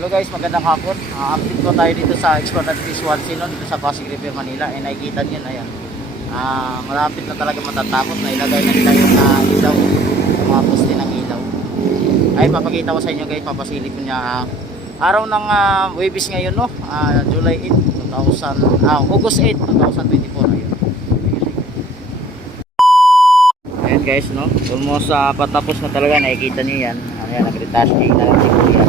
Hello guys, magandang hapon. Update ko tayo dito sa Explorer Phase 1 Sino dito sa Pasig River, Manila. Nakikita niyo na yan. Malapit na talaga matatapos. Nailagay na nila yung ilaw, yung mga poste ng ilaw. Ay, papakita ko sa inyo guys, papasilip ko niya. Araw ng Webis ngayon, no? July 8, August 8, 2024. Ayun. Ayan guys, no? Almost patapos na talaga. Nakikita niyo yan. Ayan, nag-retouching na lang siguro yan.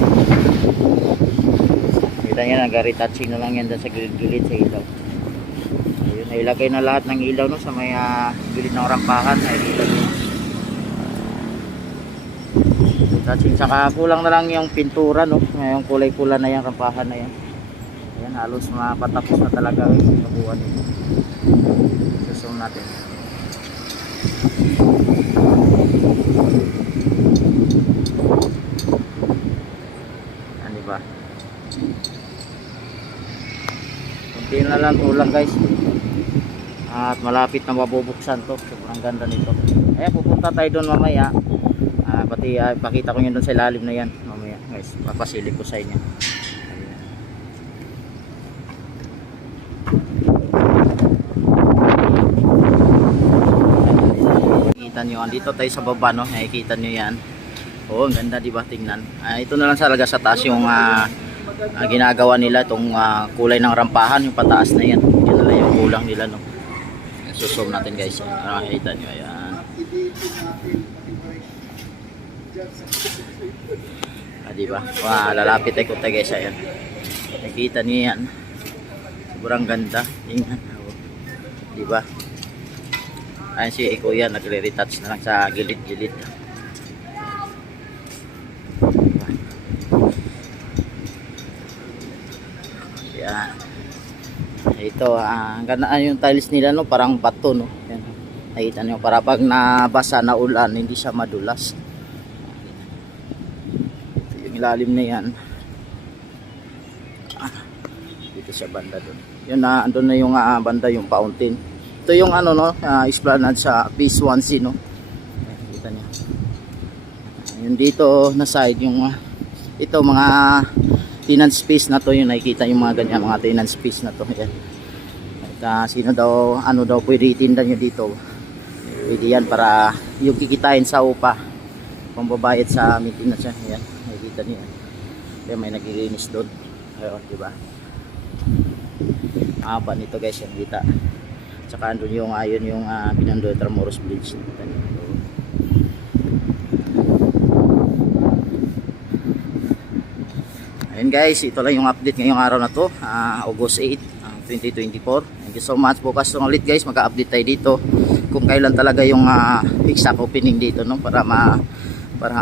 Kita niya, nag-retouching na lang yan sa gilid-gilid sa ilaw. Ayun, nailagay na lahat ng ilaw, no? Sa may gilid ng rampahan. Nakikita niyo. Retouching. Saka kulang na lang yung pintura, no? Yung kulay pula na yung rampahan na yan. Ayan, halos mapatapos na talaga yung nabuhan nito. Susun natin. Yan, diba? Kunti na lang kulang guys. At malapit na mabubuksan to. Sobrang ganda nito. Ayan, pupunta tayo doon mamaya. Pati pakita ko nyo doon sa ilalim na yan mamaya guys. Papasilip ko sa inyo. Nakikita nyo, andito tayo sa baba, no? Nakikita nyo yan. Oo, ang ganda, diba? Tingnan. Ito na lang talaga sa taas yung ginagawa nila, itong kulay ng rampahan, yung pataas na yan. Yan na lang yung kulang nila, no? Susum natin guys. Nakikita nyo, ayan. Diba? Lalapit tayo tayo guys, ayan. Nakikita nyo yan. Sobrang ganda. Tingnan. Diba? Ayan si Kuya, nagre-retouch na lang sa gilid-gilid. Yan. Ito, ang ganda yung tiles nila, no? Parang bato, no? Yan. Nakita nyo, para pag nabasa na ulan, hindi siya madulas. Ito yung ilalim na yan. Dito siya banda doon. Yun na, andun na yung banda yung fountain. Ito yung ano, no, esplanade sa Phase 1C, no. Nakita niyo. Yung dito na side yung ito mga tenant space na to, yung nakikita yung mga ganyan, mga tenant space na to. Ayan. At sino daw, ano daw pwede itinda nyo dito. Pwede yan para yung kikitain sa upa. Pambabayad sa maintenance yan. Ayan, nakikita niyo. Kaya may naglilinis doon. Ayun, diba? Haba nito guys, yung kita. Tsaka andun yung ayun yung Binondo Intramuros Bridge. Ayun guys, ito lang yung update ngayong araw na to, August 8, 2024. Thank you so much. Bukas ulit guys, mag-update tayo dito kung kailan talaga yung exact opening dito, no? Para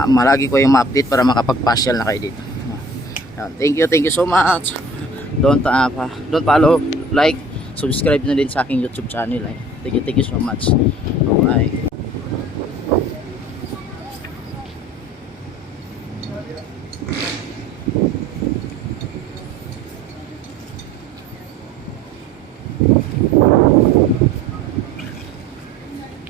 malagi ko yung update para makapagpasyal na kayo dito. Thank you so much. Don't follow, like, subscribe na din sa aking YouTube channel. Thank you so much. Bye.